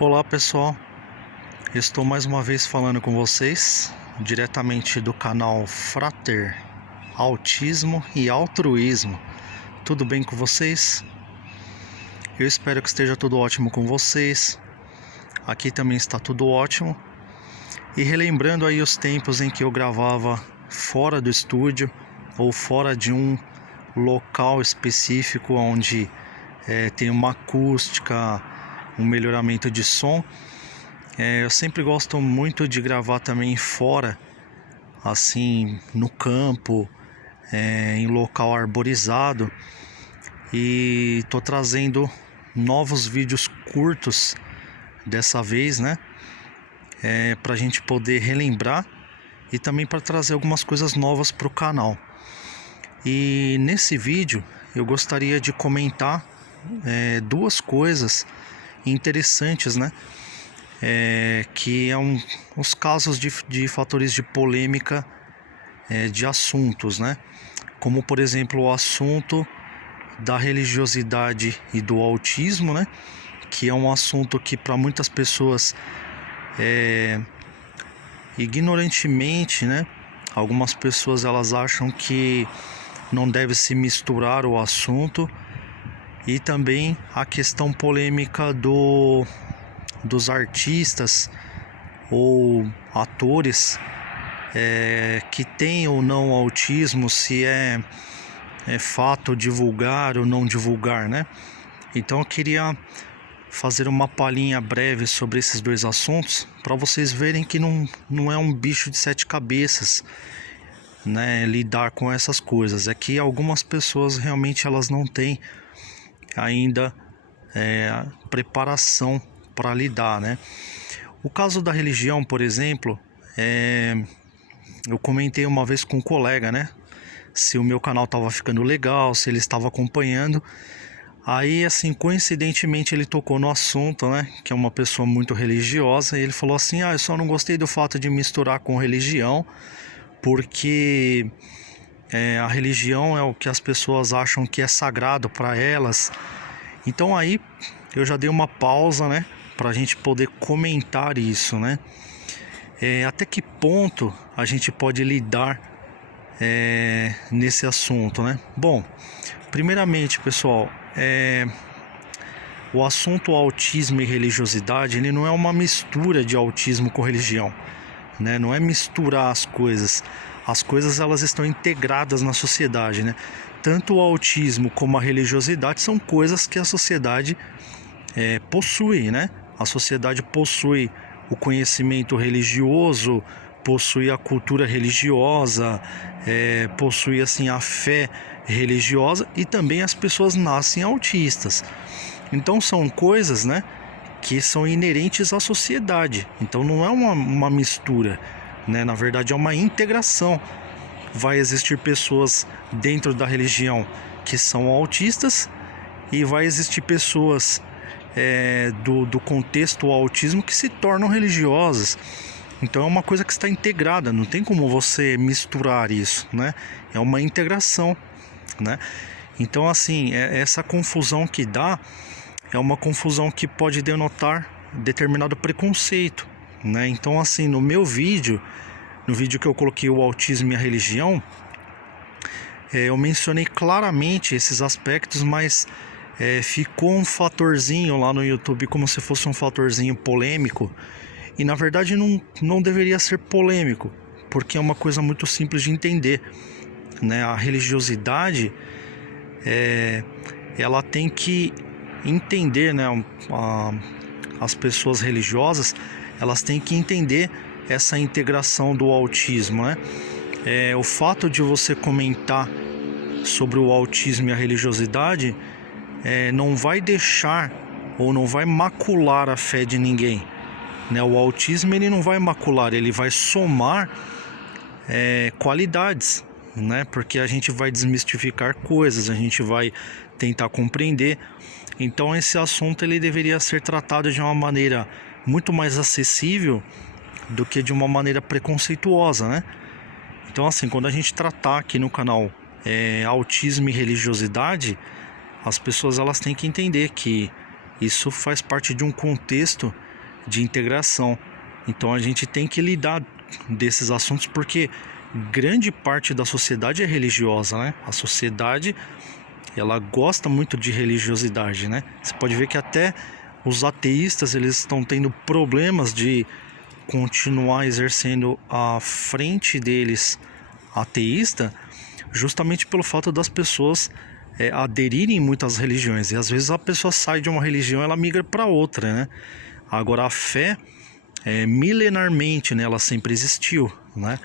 Olá pessoal, estou mais uma vez falando com vocês, diretamente do canal Frater Autismo e Altruísmo. Tudo bem com vocês? Eu espero que esteja tudo ótimo com vocês. Aqui também está tudo ótimo. E relembrando aí os tempos em que eu gravava fora do estúdio ou fora de um local específico onde tem uma acústica, um melhoramento de som. Eu sempre gosto muito de gravar também fora, assim, no campo, em local arborizado. E tô trazendo novos vídeos curtos dessa vez, né? Pra gente poder relembrar e também para trazer algumas coisas novas pro canal. E nesse vídeo eu gostaria de comentar duas coisas interessantes, né? Que é os casos de fatores de polêmica de assuntos, né? Como por exemplo o assunto da religiosidade e do autismo, né? Que é um assunto que para muitas pessoas ignorantemente, né? Algumas pessoas elas acham que não deve se misturar o assunto, e também a questão polêmica dos artistas ou atores que têm ou não autismo, se é fato divulgar ou não divulgar, né? Então eu queria fazer uma palhinha breve sobre esses dois assuntos para vocês verem que não é um bicho de sete cabeças, né, lidar com essas coisas. É que algumas pessoas realmente elas não têm ainda preparação para lidar, né? O caso da religião, por exemplo, eu comentei uma vez com um colega, né? Se o meu canal estava ficando legal, se ele estava acompanhando. Aí, assim, coincidentemente ele tocou no assunto, né? Que é uma pessoa muito religiosa. E ele falou assim: eu só não gostei do fato de misturar com religião, porque a religião é o que as pessoas acham que é sagrado para elas. Então aí eu já dei uma pausa, né? Para a gente poder comentar isso, né? Até que ponto a gente pode lidar nesse assunto, né? Bom, primeiramente, pessoal, o assunto autismo e religiosidade, ele não é uma mistura de autismo com religião, né? Não é misturar as coisas. As coisas elas estão integradas na sociedade, né? Tanto o autismo como a religiosidade são coisas que a sociedade possui, né? A sociedade possui o conhecimento religioso, possui a cultura religiosa, possui assim a fé religiosa, e também as pessoas nascem autistas. Então são coisas, né, que são inerentes à sociedade. Então não é uma mistura, né? Na verdade é uma integração. Vai existir pessoas dentro da religião que são autistas, e vai existir pessoas do contexto autismo que se tornam religiosas. Então é uma coisa que está integrada, não tem como você misturar isso, né? É uma integração, né? Então assim, essa confusão que dá é uma confusão que pode denotar determinado preconceito, né? Então assim, no vídeo que eu coloquei o autismo e a religião, eu mencionei claramente esses aspectos, mas ficou um fatorzinho lá no YouTube como se fosse um fatorzinho polêmico, e na verdade não deveria ser polêmico, porque é uma coisa muito simples de entender, né? A religiosidade ela tem que entender, né? As pessoas religiosas elas têm que entender essa integração do autismo, né? O fato de você comentar sobre o autismo e a religiosidade não vai deixar ou não vai macular a fé de ninguém, né? O autismo ele não vai macular, ele vai somar qualidades, né? Porque a gente vai desmistificar coisas, a gente vai tentar compreender. Então esse assunto ele deveria ser tratado de uma maneira muito mais acessível do que de uma maneira preconceituosa, né? Então assim, quando a gente tratar aqui no canal autismo e religiosidade, as pessoas elas têm que entender que isso faz parte de um contexto de integração. Então a gente tem que lidar desses assuntos porque grande parte da sociedade é religiosa, né? A sociedade, ela gosta muito de religiosidade, né? Você pode ver que até os ateístas, eles estão tendo problemas de continuar exercendo a frente deles ateísta, justamente pelo fato das pessoas aderirem muito às religiões. E às vezes a pessoa sai de uma religião, ela migra para outra, né? Agora a fé, milenarmente, né, ela sempre existiu, né?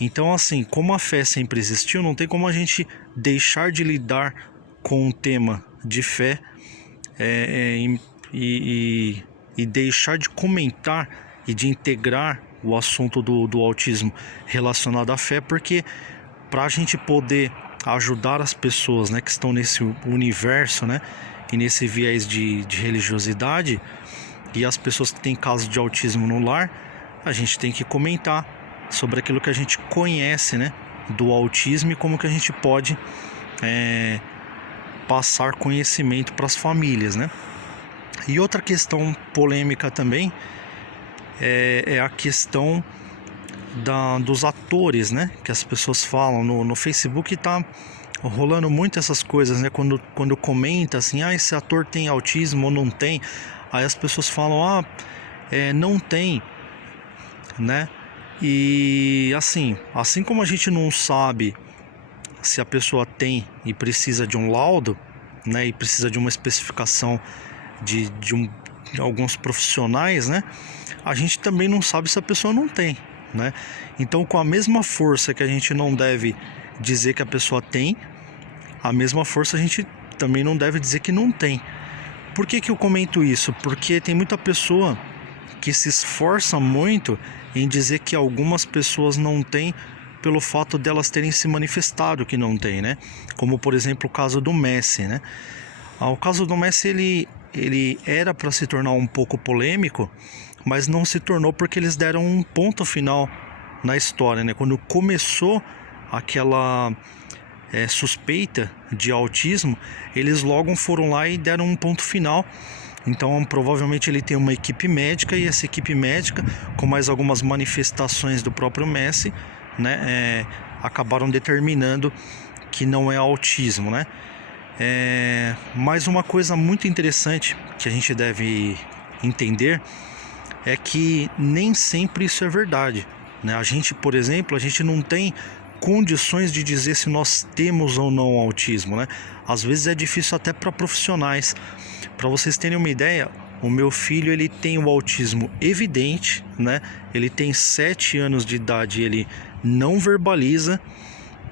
Então, assim, como a fé sempre existiu, não tem como a gente deixar de lidar com o tema de fé e deixar de comentar e de integrar o assunto do autismo relacionado à fé, porque para a gente poder ajudar as pessoas, né, que estão nesse universo, né, e nesse viés de religiosidade, e as pessoas que têm casos de autismo no lar, a gente tem que comentar sobre aquilo que a gente conhece, né, do autismo e como que a gente pode passar conhecimento para as famílias, né? E outra questão polêmica também é a questão dos atores, né? Que as pessoas falam no Facebook, tá rolando muito essas coisas, né? Quando comenta assim, esse ator tem autismo ou não tem, aí as pessoas falam, não tem, né? E assim como a gente não sabe se a pessoa tem e precisa de um laudo, né? E precisa de uma especificação de alguns profissionais, né? A gente também não sabe se a pessoa não tem, né? Então, com a mesma força que a gente não deve dizer que a pessoa tem, a mesma força a gente também não deve dizer que não tem. Por que eu comento isso? Porque tem muita pessoa que se esforça muito em dizer que algumas pessoas não têm pelo fato delas terem se manifestado que não tem, né? Como, por exemplo, o caso do Messi, né? O caso do Messi, ele era para se tornar um pouco polêmico, mas não se tornou porque eles deram um ponto final na história, né? Quando começou aquela suspeita de autismo, eles logo foram lá e deram um ponto final. Então provavelmente ele tem uma equipe médica, e essa equipe médica, com mais algumas manifestações do próprio Messi, né, acabaram determinando que não é autismo, né? Mas uma coisa muito interessante que a gente deve entender é que nem sempre isso é verdade, né? A gente, por exemplo, a gente não tem condições de dizer se nós temos ou não autismo, né? Às vezes é difícil até para profissionais. Para vocês terem uma ideia, o meu filho, ele tem o autismo evidente, né? Ele tem 7 anos de idade, ele não verbaliza,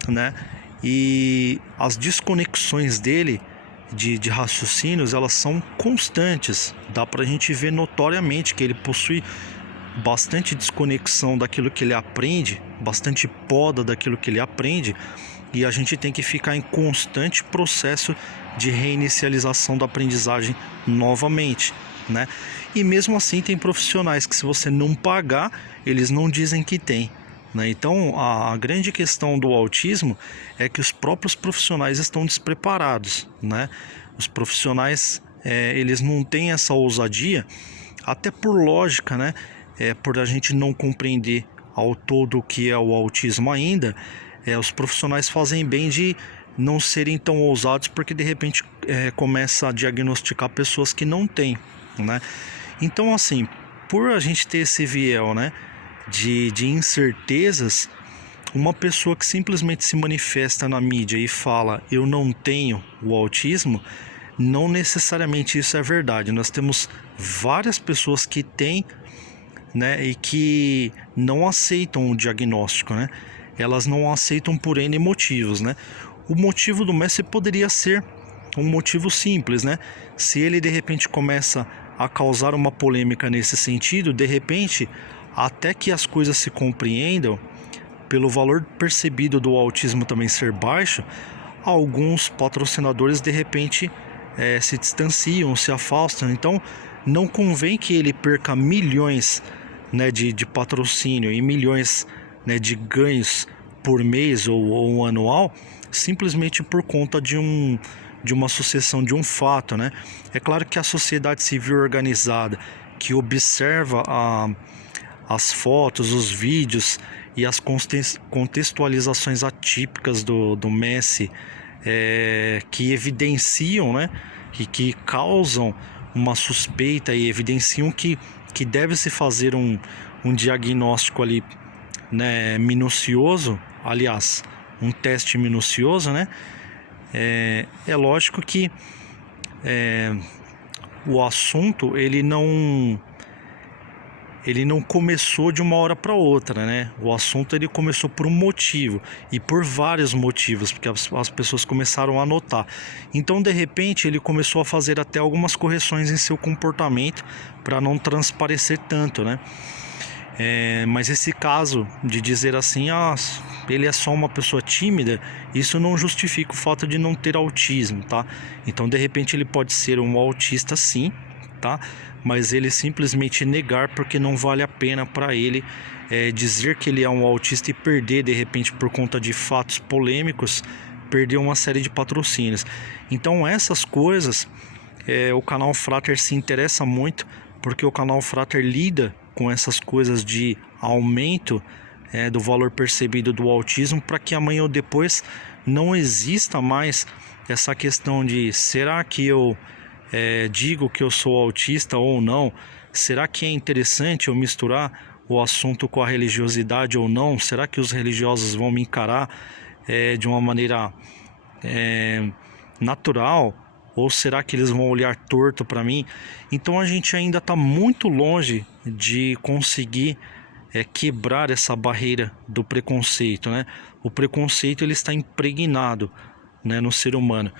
né? E as desconexões dele de raciocínios, elas são constantes. Dá pra gente ver notoriamente que ele possui bastante desconexão daquilo que ele aprende, bastante poda daquilo que ele aprende, e a gente tem que ficar em constante processo de reinicialização da aprendizagem novamente, né? E mesmo assim tem profissionais que, se você não pagar, eles não dizem que tem, né? Então a grande questão do autismo é que os próprios profissionais estão despreparados, né? Os profissionais eles não têm essa ousadia, até por lógica, né? Por a gente não compreender ao todo o que é o autismo ainda, os profissionais fazem bem de não serem tão ousados, porque de repente começa a diagnosticar pessoas que não têm, né? Então, assim, por a gente ter esse viés, né, de incertezas, uma pessoa que simplesmente se manifesta na mídia e fala eu não tenho o autismo, não necessariamente isso é verdade. Nós temos várias pessoas que têm, né, e que não aceitam o diagnóstico, né? Elas não aceitam por N motivos, né? O motivo do Messi poderia ser um motivo simples, né? Se ele de repente começa a causar uma polêmica nesse sentido, de repente, até que as coisas se compreendam, pelo valor percebido do autismo também ser baixo, alguns patrocinadores de repente se distanciam, se afastam. Então não convém que ele perca milhões, né, de patrocínio e milhões, né, de ganhos por mês ou anual, simplesmente por conta de uma sucessão de um fato, né? É claro que a sociedade civil organizada, que observa as fotos, os vídeos e as contextualizações atípicas do Messi, que evidenciam, né, e que causam uma suspeita e evidenciam que deve-se fazer um diagnóstico ali, né, minucioso, aliás, um teste minucioso, né? É lógico que o assunto ele não começou de uma hora para outra, né? O assunto ele começou por um motivo e por vários motivos, porque as pessoas começaram a notar. Então, de repente, ele começou a fazer até algumas correções em seu comportamento para não transparecer tanto, né? Mas esse caso de dizer assim, ele é só uma pessoa tímida, isso não justifica o fato de não ter autismo, tá? Então, de repente, ele pode ser um autista, sim, tá? Mas ele simplesmente negar porque não vale a pena para ele dizer que ele é um autista e perder, de repente, por conta de fatos polêmicos, perder uma série de patrocínios. Então, essas coisas, o canal Frater se interessa muito, porque o canal Frater lida com essas coisas de aumento do valor percebido do autismo, para que amanhã ou depois não exista mais essa questão de será que eu digo que eu sou autista ou não? Será que é interessante eu misturar o assunto com a religiosidade ou não? Será que os religiosos vão me encarar de uma maneira natural? Ou será que eles vão olhar torto para mim? Então a gente ainda está muito longe de conseguir quebrar essa barreira do preconceito, né? O preconceito ele está impregnado, né, no ser humano.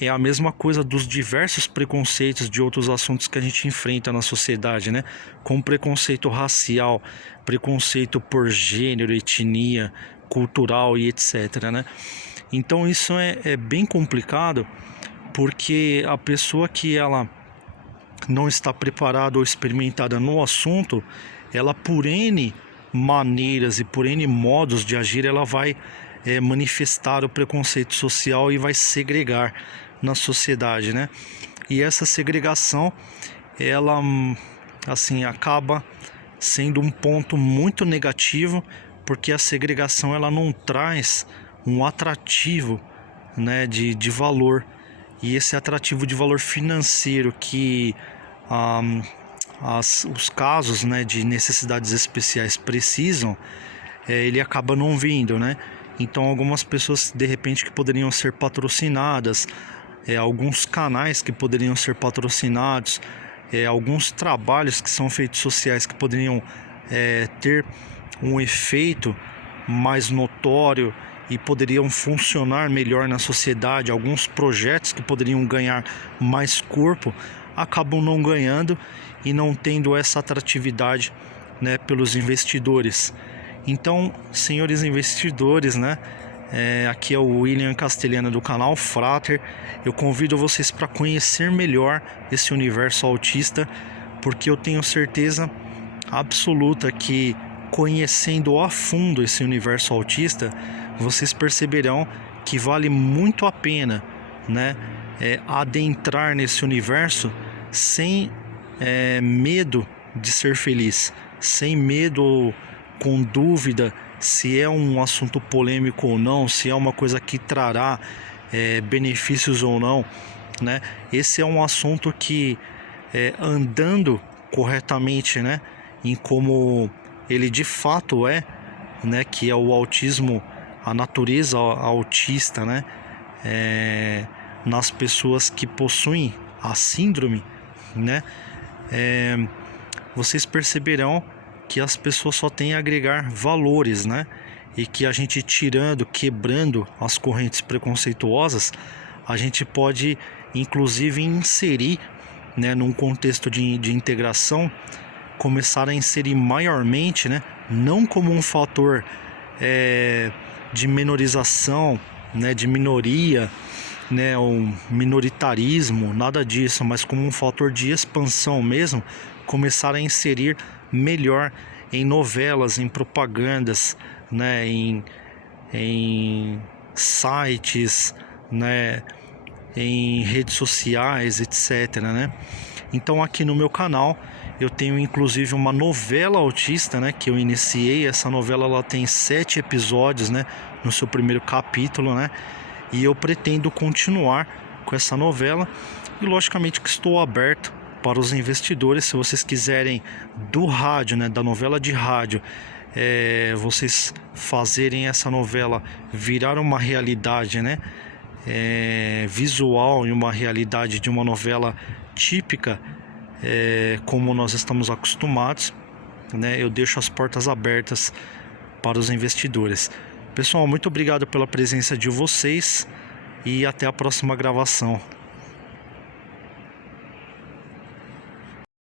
É a mesma coisa dos diversos preconceitos de outros assuntos que a gente enfrenta na sociedade, né? Como preconceito racial, preconceito por gênero, etnia, cultural e etc, né? Então isso é bem complicado, porque a pessoa que ela não está preparada ou experimentada no assunto, ela por N maneiras e por N modos de agir, ela vai manifestar o preconceito social e vai segregar na sociedade, né? E essa segregação, ela assim acaba sendo um ponto muito negativo, porque a segregação ela não traz um atrativo, né, de valor. E esse atrativo de valor financeiro que os casos, né, de necessidades especiais precisam, ele acaba não vindo, né? Então algumas pessoas de repente que poderiam ser patrocinadas, alguns canais que poderiam ser patrocinados, alguns trabalhos que são feitos sociais que poderiam ter um efeito mais notório e poderiam funcionar melhor na sociedade, alguns projetos que poderiam ganhar mais corpo, acabam não ganhando e não tendo essa atratividade, né, pelos investidores. Então, senhores investidores, né, aqui é o William Castelhano do canal Frater. Eu convido vocês para conhecer melhor esse universo autista, porque eu tenho certeza absoluta que conhecendo a fundo esse universo autista, vocês perceberão que vale muito a pena, né, adentrar nesse universo sem medo de ser feliz, sem medo, com dúvida se é um assunto polêmico ou não, se é uma coisa que trará benefícios ou não, né? Esse é um assunto que, andando corretamente, né, em como ele de fato né, que é o autismo, a natureza autista, né, nas pessoas que possuem a síndrome, né, vocês perceberão que as pessoas só têm a agregar valores, né, e que a gente quebrando as correntes preconceituosas, a gente pode inclusive inserir, né, num contexto de integração, começar a inserir maiormente, né, não como um fator de minorização, né, de minoria, né, um minoritarismo, nada disso, mas como um fator de expansão mesmo, começar a inserir melhor em novelas, em propagandas, né, em sites, né, em redes sociais, etc, né? Então aqui no meu canal eu tenho inclusive uma novela autista, né, que eu iniciei. Essa novela ela tem 7 episódios, né, no seu primeiro capítulo, né? E eu pretendo continuar com essa novela e logicamente que estou aberto para os investidores. Se vocês quiserem do rádio, né, da novela de rádio, vocês fazerem essa novela virar uma realidade, né, visual e uma realidade de uma novela típica, como nós estamos acostumados, né, eu deixo as portas abertas para os investidores. Pessoal, muito obrigado pela presença de vocês e até a próxima gravação.